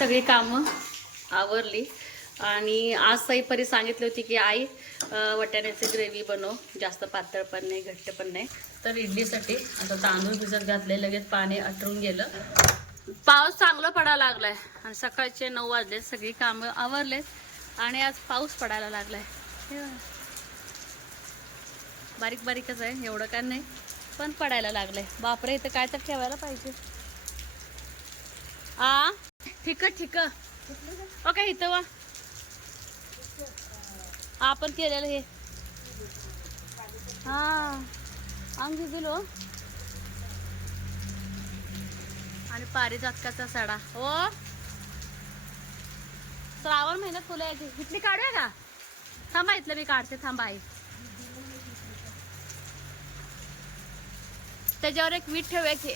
सगळी कामं आवरली आणि आज साई परी सांगितली होती की आई वाटाण्याची ग्रेव्ही बनव, जास्त पातळ पण नाही घट्ट पण नाही. तर इडलीसाठी आता तांदूळ भिजत घातले, लगेच पाणी आटरून गेलं. पाऊस चांगला पडायला लागलाय आणि सकाळचे 9 वाजले, सगळी कामं आवरलेत आणि आज पाऊस पडायला लागलाय. बारीक बारीकच आहे, एवढं काय नाही पण पडायला लागलंय. बापरे, इथं काय तर ठेवायला पाहिजे. ठीक ठीक ओके. इथं वा आपण केलेलं हे आंगी दिलो आणि पारिजातकाचा सडा. हो, श्रावण महिन्यात फुलं यायची. इथली काढूया का? थांबा, इथलं मी काढते. थांबा आई, त्याच्यावर एक वीट ठेवूया की.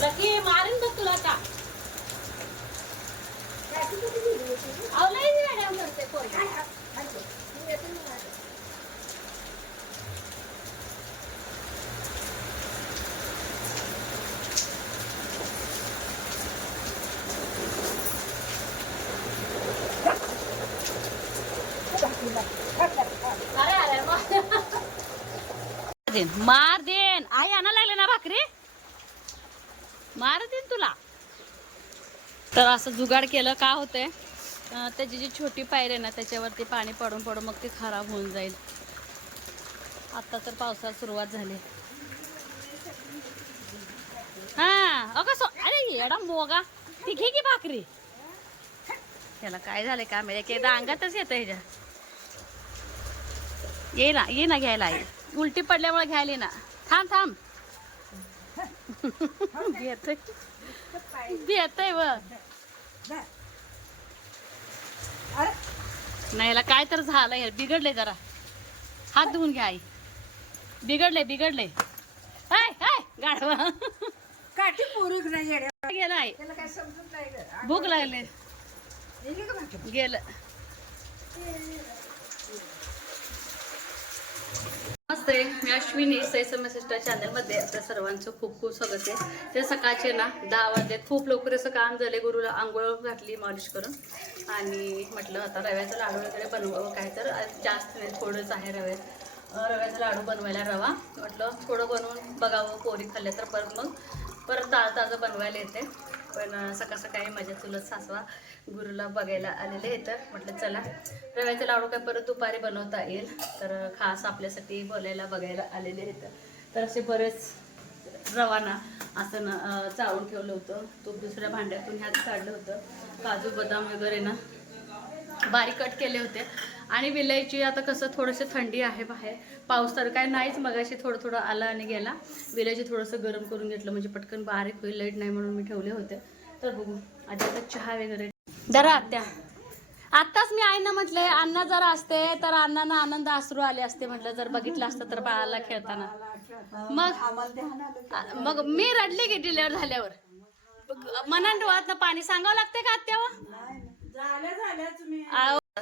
लकी मारीन बघ तुला आता. मार देन आई, आणा लागले ना भाकरी, मार देन तुला. तर असं जुगाड केलं का होतंय, त्याची जी छोटी पायरी आहे ना त्याच्यावरती पाणी पडून पडून मग ती खराब होऊन जाईल. आता तर पावसाला सुरुवात झाली. अरे एवढा मोगा ती घे की भाकरी. त्याला काय झालंय का माहिती, एकदा अंगातच येतं ह्याच्या. ये ना घ्यायला आई, उलटी पडल्यामुळे घ्यायला ना. थांब थांब येतय व नाही, याला काय तर झालंय, बिघडले. जरा हात धुवून घ्या आई, बिघडले गाढवा काठी पोरक नाही गेला आई, त्याला काय समजून नाही. भूक लागले गेलं. नमस्ते, मी अश्विनी, सई समस्या चॅनलमध्ये आपल्या सर्वांचं खूप खूप स्वागत आहे. ते सकाळचे ना 10 वाजले, खूप लवकर असं काम झाले. गुरुला आंघोळ घातली मॉलिश करून आणि म्हटलं आता रव्याचा लाडू वगैरे बनवावं. काय तर जास्त नाही, थोडंच आहे रव्याचा लाडू बनवायला. रवा म्हटलं थोडं बनवून बघावं, पोरी खाल्ले तर परत ताजं बनवायला येते. पण सकाळ सकाळी माझ्या चुलत सासवा गुरुला बघायला आलेले आहेत. म्हटलं चला रव्याचे लाडू काय परत दुपारी बनवता येईल, तर खास आपल्यासाठी बोलायला बघायला आलेले आहेत. तर असे बरेच रवाना असं ना चाळून ठेवलं होतं. तूप दुसऱ्या भांड्यातून ह्यात काढलं होतं. काजू बदाम वगैरे ना बारीक कट केले होते. आणि विलायची आता कसं थोडंसं थंडी आहे बाहेर, पाऊस तर काय नाहीच, मगाशी थोडं आला आणि गेला. विलायची थोडंसं गरम करून घेतलं म्हणजे पटकन बारीक होईल, लाईट नाही म्हणून मी ठेवले होते. तर बघू आधी आता चहा वगैरे जरा आत्या. आत्ताच मी आईना म्हटले अण्णा जर असते तर अण्णांना आनंद अश्रू आले असते. म्हटलं जर बघितलं असतं तर बाळाला खेळताना. मग मी रडले की डिलिव्हर झाल्यावर. मनान डोळ्यातनं पाणी सांगावं लागते का आत्यावर?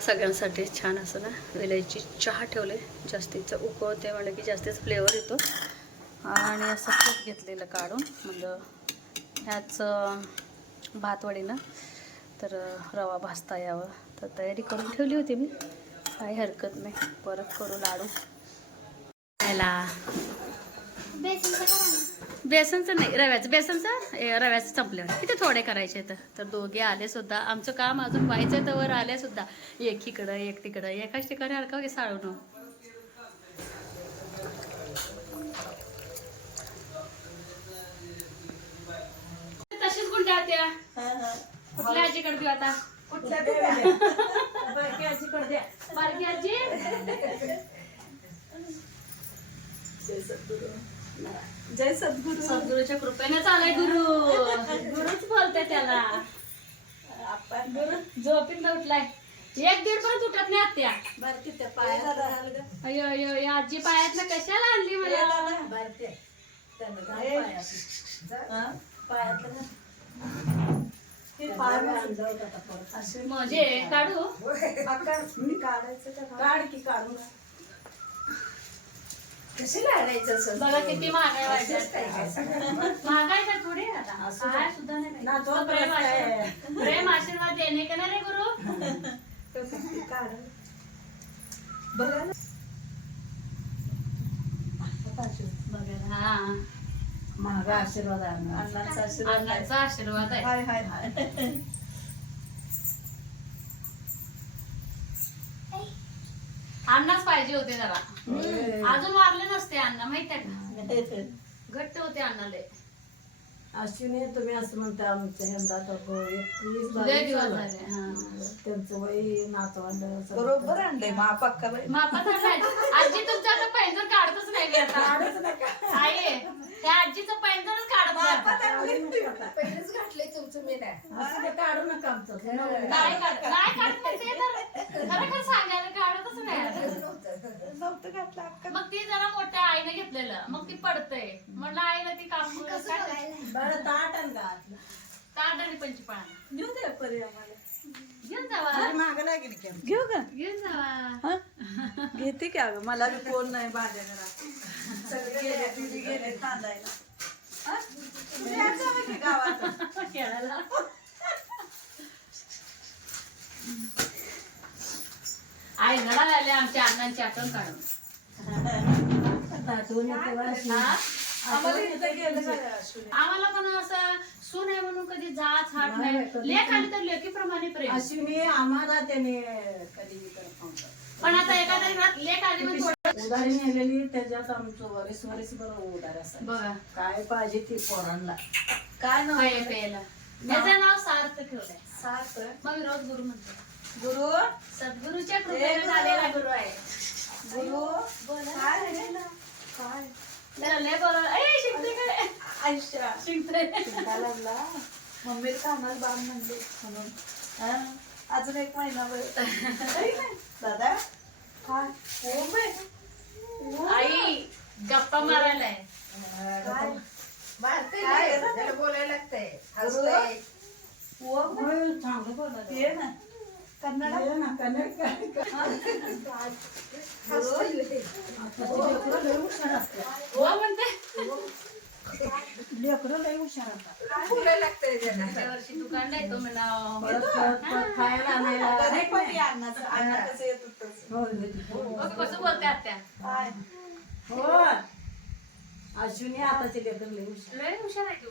सगळ्यांसाठी छान असं ना विलायची चहा ठेवले. जास्तीचं उकळते म्हणजे की जास्तीच फ्लेवर येतो. आणि असं तूप घेतलेलं काढून म्हणजे ह्याच भातवडीनं तर रवा भाजता यावं, तर तयारी करून ठेवली होती मी. काही हरकत नाही, परत करू लाडू. याला बेसनचं नाही, रव्याचं संपल्यावर किती थोडे करायचे. तर दोघे आले सुद्धा, आमचं काम अजून व्हायचं तर वर आले सुद्धा. एक इकडं एक तिकडं, एकाच ठिकाणी अडकाव की साळून. तशीच गुंड्या होत्या. कुठल्या आजीकडे देऊ आता? बारकी आजी जय सद्गुरू. सद्गुरूच्या कृपेने चालाय. गुरुच बोलते त्याला. गुरु झोपीत उठलाय. 1-1.5 पण उठत नाही आत्या. अयो अयो आजी पायात ना कशाला आणली मला? म्हणजे काढू कशी लाडायचं असं बघा किती महागाई वाटत महागाई का थोडी आता काय सुद्धा नाही प्रेम आशीर्वाद देणे का नाही रे गुरु बघा हा महागा आशीर्वाद अन्नाचा आशीर्वाद अन्नाचा आशीर्वाद आहे हाय हाय हाय अन्नच पाहिजे होते जरा अजून वारले नसते अन्न माहितीये का घट्ट होते अन्नाले अश्विनी तुम्ही असं म्हणता आमच्या यंदा तर 21 लय दिवस झाले हा त्यांचं वय नातवंड बरोबर आणलंय पक्का मापात आणलाय. आजी तुमचं आता पैंजण काढतच नाही मी आता आई त्या आजीचं पैंजणच काढत नाही. पहिलेच घातलंय तुमचं मी नाही काढू नका आमचं नाही काढत नाही ते तर खरं सांगायला काढतच नाही. नव्हतं घातलं मग ती जरा मोठ्या आईने घेतलेलं मग ती पडतंय म्हणलं आईला ती काम बरं ताट आणि घातलं ताट आणि पंचपाळा घेऊ दे परी आम्हाला घेऊन जावा मागं लागेल की घेऊ का घेऊन जावा घेते की अगं मला बी कोण नाही माझ्या घरात सगळे गेले तुझी गेले तांदायला तुम्ही यायचं होतं की गावात खेळायला आई घडा आले आमच्या अण्णांची आठवण काढून आम्हाला इथं गेलं का अश्विनी? आम्हाला पण असं सून आहे म्हणून कधी जाच हाट नाही लेख आली तर लेखीप्रमाणे प्रेम अश्विनी आम्हाला त्याने कधी विकत नव्हतं. पण आता एखाद्या घरात लेख आली म्हणून उधारी नेलेली त्याच्यात आमचं वरीस बरं उधार असं बघा काय पाहिजे ती पोरांना काय नाव पेय प्यायला त्याचं नाव सार्थ ठेवलंय सात मग मी रोज गुरु म्हणते गुरु सद्गुरूच्या कृपेने झालेला गुरु आहे गुरु बोला काय आहे ना? काय त्याला लय बरोबर ए शिकते काय आयुष्या शिकते शिकायला लागला मम्मीला कामाला बाम म्हणले म्हणून हा? अजून 1 महिनाभर दादा काय हो बाई आई गप्पा मारायला आहे काय त्याला बोलायला लागतंय चांगलं बोलत ये ना कन्नड ना कन्नड लय हुशार असते हो म्हणते लेकरं लय हुशार असतात बोलायला लागतंय त्यांना त्या वर्षी दुकानला येतो म्हणा परत खायला आणायला कसं येत कसं बोलते आत्या हो अश्विनी आताचे लेकर लय हुशार लय हुशार आहे तू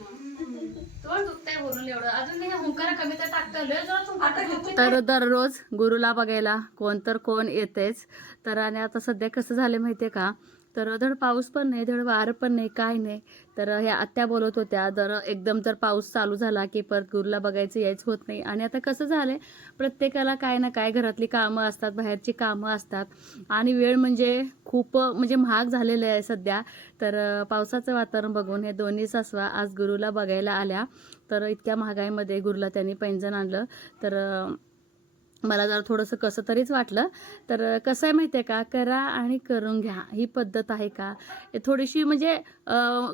तोंड दुखतंय बोलून एवढं अजून नाही हुंकारा कमी तर टाकतं लय जरा तर दररोज गुरुला बघायला कोण तर कोण येतेच तर आणि आता सध्या कसं झालं माहितीये का तर धड पाऊस पण नाही धड वारं पण नाही काय नाही तर ह्या आत्या बोलत होत्या जर एकदम जर पाऊस चालू झाला की परत गुरुला बघायचं यायच होत नाही आणि आता कसं झालंय प्रत्येकाला काय ना काय घरातली कामं असतात बाहेरची कामं असतात आणि वेळ म्हणजे खूप म्हणजे महाग झालेलं आहे सध्या तर पावसाचं वातावरण बघून हे दोन्ही सासवा आज गुरुला बघायला आल्या तर इतक्या महागाईमध्ये गुरुला त्यांनी पैंजण आणलं तर मला जरा थोडंसं कसं तरीच वाटलं तर कसं आहे माहिती आहे का करा आणि करून घ्या ही पद्धत आहे का थोडीशी म्हणजे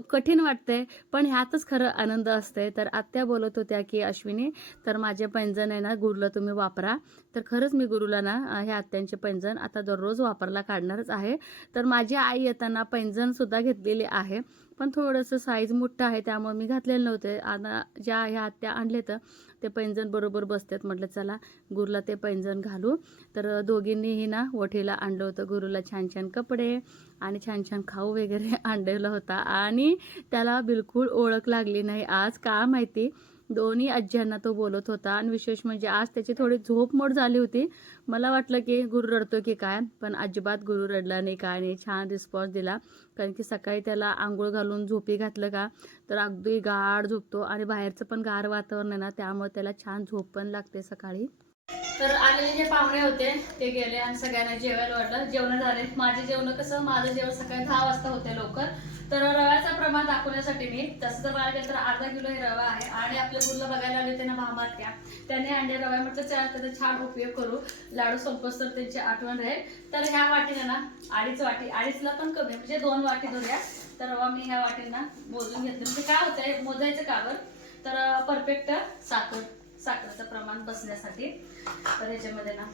कठीण वाटते पण ह्यातच खरं आनंद असते तर आत्या बोलत होत्या की अश्विनी तर माझे पैंजण आहे ना गुरुला तुम्ही वापरा तर खरंच मी गुरुला ना ह्या आत्यांचे पैंजण आता दररोज वापरला काढणारच आहे तर माझी आई येताना पैंजणसुद्धा घेतलेली आहे पण थोडंसं साईज मोठं आहे त्यामुळे मी घातलेलं नव्हते आता ज्या ह्या आत्या आणले तर ते पैंजण बरोबर बसतात म्हटलं चला गुरुला ते पैंजण घालू तर दोघींनीही ना वठीला आणलं होतं गुरुला छान छान कपडे आणि छान छान खाऊ वगैरे आणलेला होता आणि त्याला बिलकुल ओळख लागली नाही आज का माहिती दोन्ही आज्यांना तो बोलत होता आणि विशेष म्हणजे आज त्याची थोडी झोपमोड झाली होती मला वाटलं की गुरु रडतो की काय पण अजिबात गुरु रडला नाही काय नाही छान रिस्पॉन्स दिला कारण की सकाळी त्याला आंघोळ घालून झोपी घातलं का तर अगदी गाढ झोपतो आणि बाहेरचं पण गार वातावरण आहे ना त्यामुळे त्याला छान झोप पण लागते सकाळी तर आलेले जे पाहुणे होते ते गेले आणि सगळ्यांना जेवायला वाटलं जेवण झाले माझे जेवण कसं माझं जेवण सकाळी 10 वाजता होते लवकर तर रव्याचं प्रमाण दाखवण्यासाठी मी तसं जर बघायला गेलं तर अर्धा किलो हे रवा आहे आणि आपल्या गुरुला बघायला आले त्यांना भामात घ्या त्याने अंडे रवा म्हटलं त्याचा छान उपयोग करू लाडू संपस तर त्यांची आठवण राहील तर ह्या वाटीने ना 2.5 वाटी 2.5ला पण कमी म्हणजे 2 वाटी धरूया तर रवा मी ह्या वाटींना मोजून घेतले म्हणजे काय होतंय मोजायचं कावर तर परफेक्ट साखर साखरेचं प्रमाण बसण्यासाठी. तर ह्याच्यामध्ये ना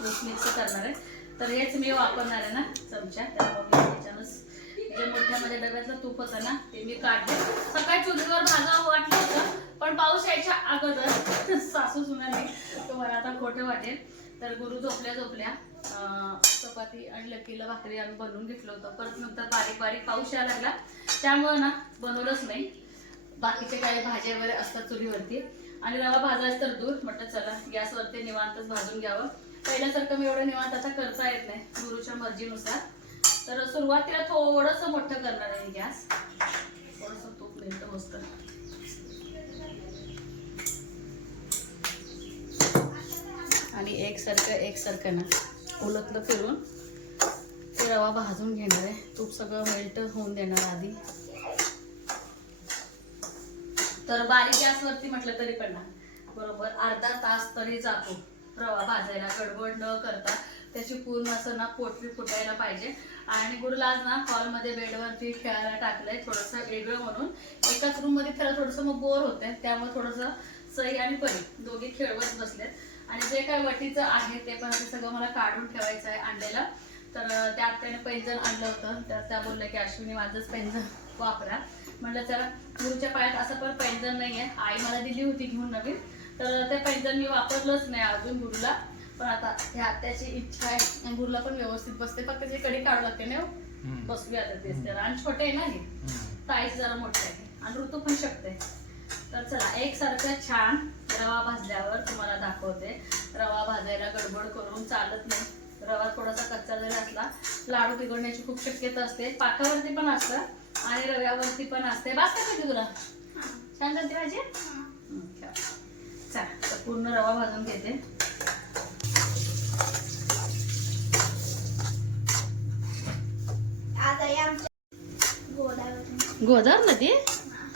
मिक्स करणार आहे. तर हेच मी वापरणार आहे ना चमचा. त्याच्यानंच जे मोठ्यामध्ये डब्यातलं तूप होतं ना ते मी काढले. सकाळी चुलीवर भाजावं वाटलं होतं, पण पाऊस यायच्या अगोदर सासू सुनाने, तुम्हाला आता खोटं वाटेल, तर गुरु झोपल्या चपाती आणि लकीला भाकरी आम्ही बनवून घेतलं होतं. परत नंतर बारीक बारीक पाऊस यायला लागला, त्यामुळे ना बनवलंच नाही. बाकीचे काही भाज्या वगैरे असतात चुलीवरती, आणि रवा भाजायचं तर दूर. म्हटलं चला गॅसवरती निवांतच भाजून घ्यावं. पहिल्यासारखं मी एवढं निवांत आता करता येत नाही, गुरुच्या मर्जीनुसार. तर सुरुवातीला थोडंसं मोठं करणार आहे गॅस, थोडंसं तूप मिळतं मस्त. आणि एकसारखं ना उलटलं फिरून ते रवा भाजून घेणार आहे. तूप सगळं मेल्ट होऊन देणार आधी. तर बारीक गॅसवरती म्हटलं तरी पण ना बरोबर अर्धा तास तरी जातो रवा भाजायला, गडबड न करता. त्याची पूर्ण असं ना पोटवी फुटायला पाहिजे. आणि गुरुला आज ना हॉलमध्ये बेडवरती खेळायला टाकलंय, थोडंसं वेगळं म्हणून. एकाच रूममध्ये खेळायला थोडंसं मग बोर होतंय, त्यामुळे थोडंसं सई आणि परी दोघे खेळवत बसलेत. आणि जे काय वटीचं आहे ते पण सगळं मला काढून ठेवायचं आहे आणलेलं. तर त्यात त्याने पैंजण आणलं होतं, तर त्या बोलल्या की अश्विनी माझंच पैंजण वापरा. म्हटलं चला, गुरुच्या पायात असं पण पैंजण नाही आहे, आई मला दिली होती घेऊन नवीन, तर ते पैंजण मी वापरलंच नाही अजून गुरुला. पण आता ह्या त्याची इच्छा आहे, गुरुला पण व्यवस्थित बसते, फक्त जे कडी काढू लागते ना बसवी आता तेच त्याला. आणि छोटे आहे ना हे, ताईच जरा मोठे आहे आणि ऋतू पण शकते. तर चला एकसारखं छान रवा भाजल्यावर तुम्हाला दाखवते. रवा भाजायला गडबड करून चालत नाही. रवा थोडासा कच्चा जरी असला, लाडू बिघडण्याची खूप शक्यता असते. पाकावरती पण असतं आणि रव्यावरती पण असते. बास का तुला छान करते भाजी. चला तर पूर्ण रवा भाजून घेते. गोदावरी नदी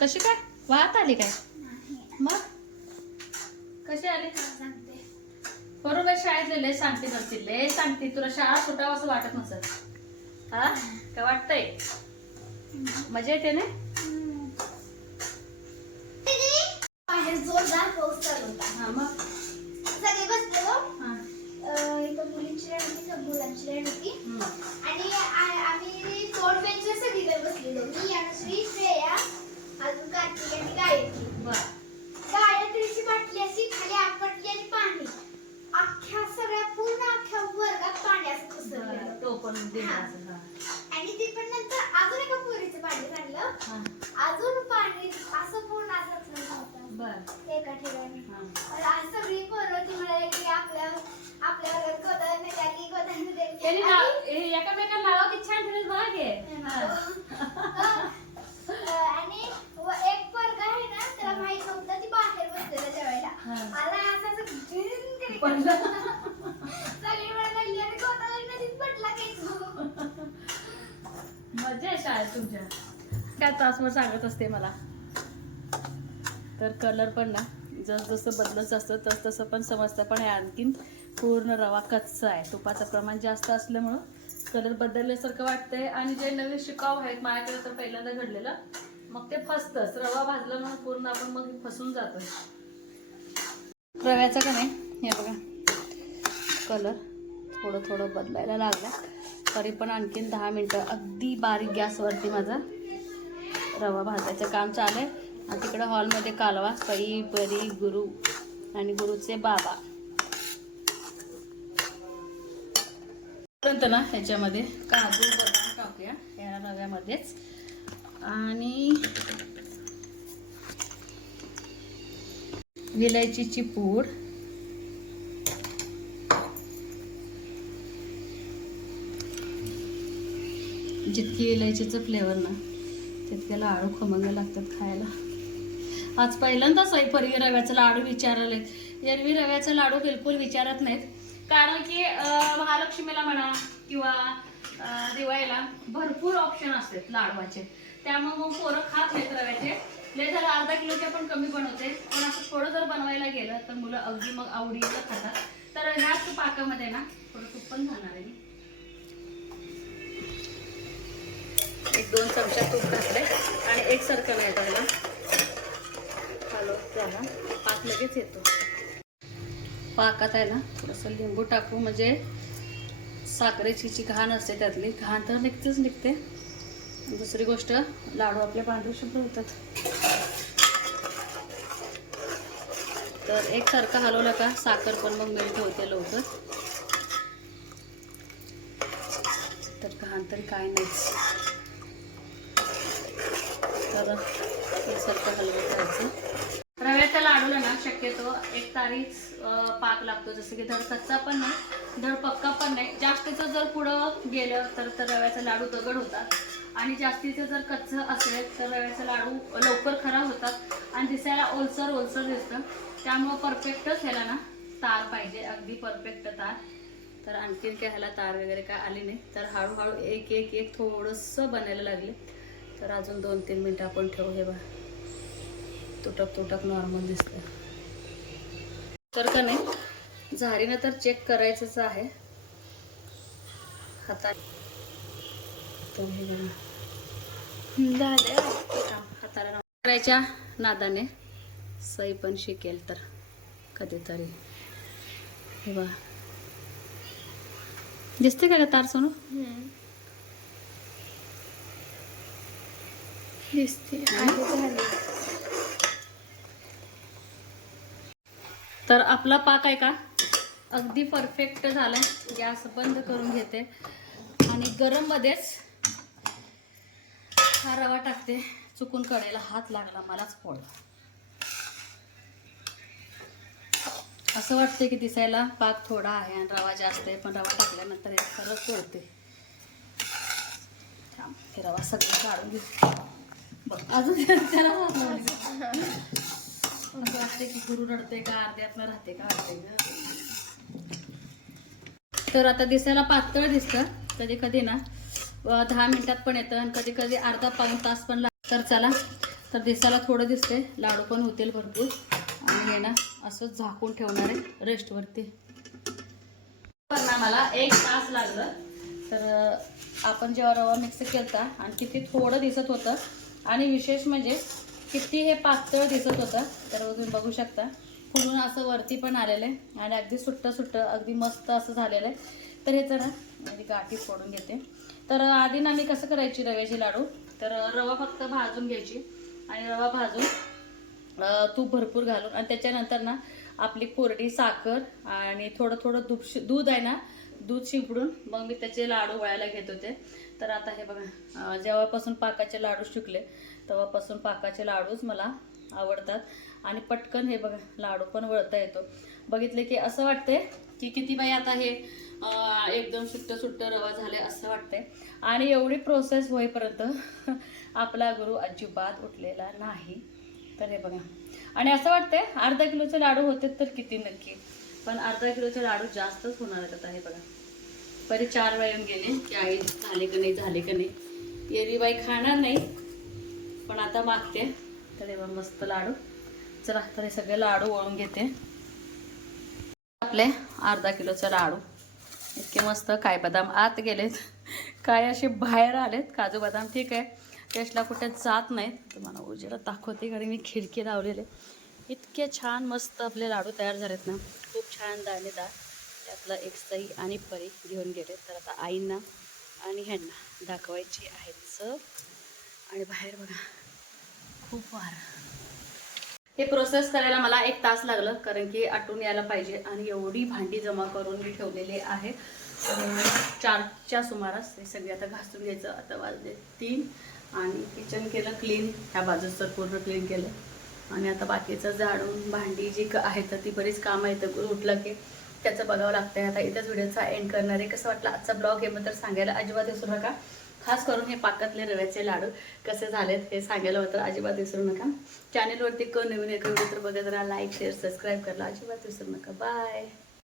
कशी काय वाहत आली काय? मग कशी आली? बरोबर शाळेतले लय सांगते करतील, लय सांगते. तुला शाळा सुटावं असं वाटत नसत? हा काय वाटतंय? मजा येते ना? बाहेर जोरदार पाऊस चालू होता. हा मग सगळे बसलेलो. इथं मुलींची लाईन होती, सब मुलांची लाईन होती. आणि आम्ही थोड बेंचवर सगळीकडे बसलेलो. मी, अनुश्री, श्रेया, अजून कार्तिक आणि गायत्री. गायत्रीची बाटली अशी खाली आपटली आणि पाणी अख्ख्या सगळ्या पूर्ण अख्ख्या वर्गात पाणी असं पसरलेलं. तो पण आणि ते पण नंतर अजून एका पोरीचं पाणी काढलं, अजून पाणी असं पूर्ण असं एका ठिकाणी. सगळी पोरं ती म्हणाली की आपल्या वर्गात गोदावरी नदी आली, गोदावरी नदी आली. एकामेकाला नाव किती छान ठेवले बघा की. आणि एक पोरगा आहे ना, त्याला माहित नव्हतं, ती बाहेर बसलेला जेवायला. मला असं सगळी म्हणायला लागली आणि गोदावरी नदीत पडला काही. मजा आहे शाळेत तुमच्या. काय तासभर सांगत असते मला. तर कलर पण ना जसं बदलत असतं तसं पण समजतं. पण हे आणखीन पूर्ण रवा कच्चा आहे, तुपाचं प्रमाण जास्त असल्यामुळं कलर बदलल्यासारखं वाटतंय. आणि जे नवीन शिकाऊ आहेत माझ्याकडे तर पहिल्यांदा घडलेलं, मग ते फसतंच. रवा भाजलं म्हणून पूर्ण आपण मग फसून जातो. रव्याचं का नाही हे बघा कलर थोडं बदलायला लागला, तरी पण आणखीन 10 मिनटं अगदी बारीक गॅसवरती माझा रवा भाजायचं काम चालू आहे. आणि तिकडं हॉलमध्ये कालवा, सई, परी, गुरु आणि गुरुचे बाबा. पर्यंत ना ह्याच्यामध्ये काजू बदाम टाकूया या रव्यामध्येच. आणि विलायचीची पूड, जितकी इलायचीचं फ्लेवर ना तितके लाडू खमंग लागतात खायला. आज पहिल्यांदा सईपरी रव्याचा लाडू विचारले. एरवी रव्याचा लाडू बिलकुल विचारत नाहीत, कारण की महालक्ष्मीला म्हणा किंवा दिवाळीला भरपूर ऑप्शन असतात लाडवाचे. त्यामुळे मग पोरं खात नाहीत रव्याचे. लय झालं अर्धा किलोचे पण कमी बनवते, पण असं थोडं जर बनवायला गेलं तर मुलं अगदी मग आवडीचं खातात. तर ह्याच पाकामध्ये ना थोडं तूप पण घालणार आहे. 1-2 चमचा तूप घातले आणि एकसारखं नाही त्याला हॅलो झाला, पाक लगेच येतो. पाकात आहे ना थोडंसं लिंबू टाकू, म्हणजे साखरेची जी घाण असते त्यातली घाण तर निघतेच निघते. दुसरी गोष्ट, लाडू आपले पांढरे शुभ्र होतात. तर एकसारखं हलवलं का साखर पण मग मेल्ट होते लवकर. तर घाण तरी काय नाहीच. तर एकसारखं हलवत राहायचं. रव्याच्या लाडूला ना शक्यतो एक तारीच पाक लागतो, जसं की धड कच्चा पण नाही धड पक्का पण नाही. जास्तीचं जर पुढं गेलं तर रव्याचा लाडू दगड होतात, आणि जास्तीचं जर कच्चं असेल तर रव्याचा लाडू लवकर खराब होतात आणि दिसायला ओलसर ओलसर दिसतं. त्यामुळं परफेक्टच ह्याला ना तार पाहिजे, अगदी परफेक्ट तार. तर आणखीन काय ह्याला तार वगैरे काय आली नाही. तर हळूहळू एक एक एक थोडंसं बनायला लागले. तर अजून 2-3 मिनटं आपण ठेवू. हे बघा तुटक तुटक नॉर्मल दिसतं. तर का नाही झाडीनं तर चेक करायचंच आहे हातात. तर हे बघा हाताला करायच्या नादाने सई पण शिकेल तर कधीतरी. हे बघा दिसते का तार सोनू? दिसते. तर आपला पाक आहे का अगदी परफेक्ट झालाय. गॅस बंद करून घेते आणि गरम मध्येच हा रवा टाकते. चुकून कडेला हात लागला मलाच फोड. असं वाटते की दिसायला पाक थोडा आहे आणि रवा जास्त आहे, पण रवा टाकल्यानंतर हे खरंच कळते. हे रवा सगळं काढून घेऊ. बघ अजून त्याला असं वाटते की गुरु रडते का अर्ध्यातनं राहते का वाटते. तर आता दिसायला पातळ दिसतं, कधी कधी ना 10 मिनिटात पण येतं आणि कधी कधी अर्धा पाऊण तास पण लागतं. तर चला, तर दिसायला थोडं दिसते, लाडू पण होतील भरपूर. आणि हे ना असंच झाकून ठेवणार आहे रेस्टवरती. मला 1 तास लागलं. तर आपण जेव्हा रवा मिक्स केला आणि किती थोडं दिसत होतं, आणि विशेष म्हणजे किती हे पातळ दिसत होतं. तर तुम्ही बघू शकता पुढून असं वरती पण आलेलं आहे आणि अगदी सुट्ट सुट्ट अगदी मस्त असं झालेलं आहे. तर हे जरा म्हणजे गाठी फोडून घेते. तर आधी ना मी कसं करायची रव्याची लाडू, तर रवा फक्त भाजून घ्यायची आणि रवा भाजून तूप भरपूर घालून आणि त्याच्यानंतर ना आपली कोरडी साखर आणि थोडं थोडं दूध आहे ना, दूध शिंपडून मग मी त्याचे लाडू वळायला घेत होते. तर आता हे बघा जेव्हापासून पाकाचे लाडू शिकले तेव्हापासून पाकाचे लाडूच मला आवडतात आणि पटकन हे बघा लाडू पण वळता येतो. बघितले की असं वाटतंय की किती बाई आता हे एकदम सुट्ट सुट्ट रवा झाले असं वाटतंय. आणि एवढी प्रोसेस होईपर्यंत आपला गुरु अजिबात उठलेला नाही. तर हे बघा, आणि असं वाटतंय अर्धा किलोचे लाडू होते तर किती नक्की, पण अर्धा किलोचे लाडू जास्तच होणार आहेत. आता हे बघा परी 4 वेळा येऊन गेले की आई झाले का नाही झाले का नाही. एरवी बाई खाणार नाही पण आता मागते. तर हे मस्त लाडू. चला तर हे सगळे लाडू वळून घेते. आपले अर्धा किलोचे लाडू इतके मस्त. काय बदाम आत गेलेत, काय असे बाहेर आलेत. काजू बदाम ठीक आहे, टेस्टला कुठे जात नाहीत. तुम्हाला उजेडात दाखवते कारण मी खिडकी लावलेले. इतके छान मस्त आपले लाडू तयार झालेत ना, खूप छान दाणेदार. त्यातलं एक सई आणि परी घेऊन गेले. तर आता आईंना आणि ह्यांना दाखवायची आहेच. आणि बाहेर बघा खूप वार. हे प्रोसेस करायला मला 1 तास लागलं कारण की आटून यायला पाहिजे. आणि एवढी भांडी जमा करून मी ठेवलेली आहे. 4च्या सुमारास हे सगळे आता घासून घ्यायचं. आता वाजले 3 आणि किचन केलं क्लीन, ह्या बाजूचं तर पूर्ण क्लीन केलं. आणि आता बाकीचं झाडून भांडी जी आहेत ती बरीच कामं येतं. उठलं की त्याचं बघावं लागतं. आता इथंच व्हिडिओचा एंड करणार आहे. कसं वाटलं आजचा ब्लॉग हे तर सांगायला अजिबात विसरू नका. खास करून हे पाकातले रव्याचे लाडू कसे झालेत हे सांगायला होतं अजिबात विसरू नका. चॅनलवरती नवीन एक व्हिडिओ तर बघत राहा. लाईक शेअर सबस्क्राईब करायला अजिबात विसरू नका. बाय.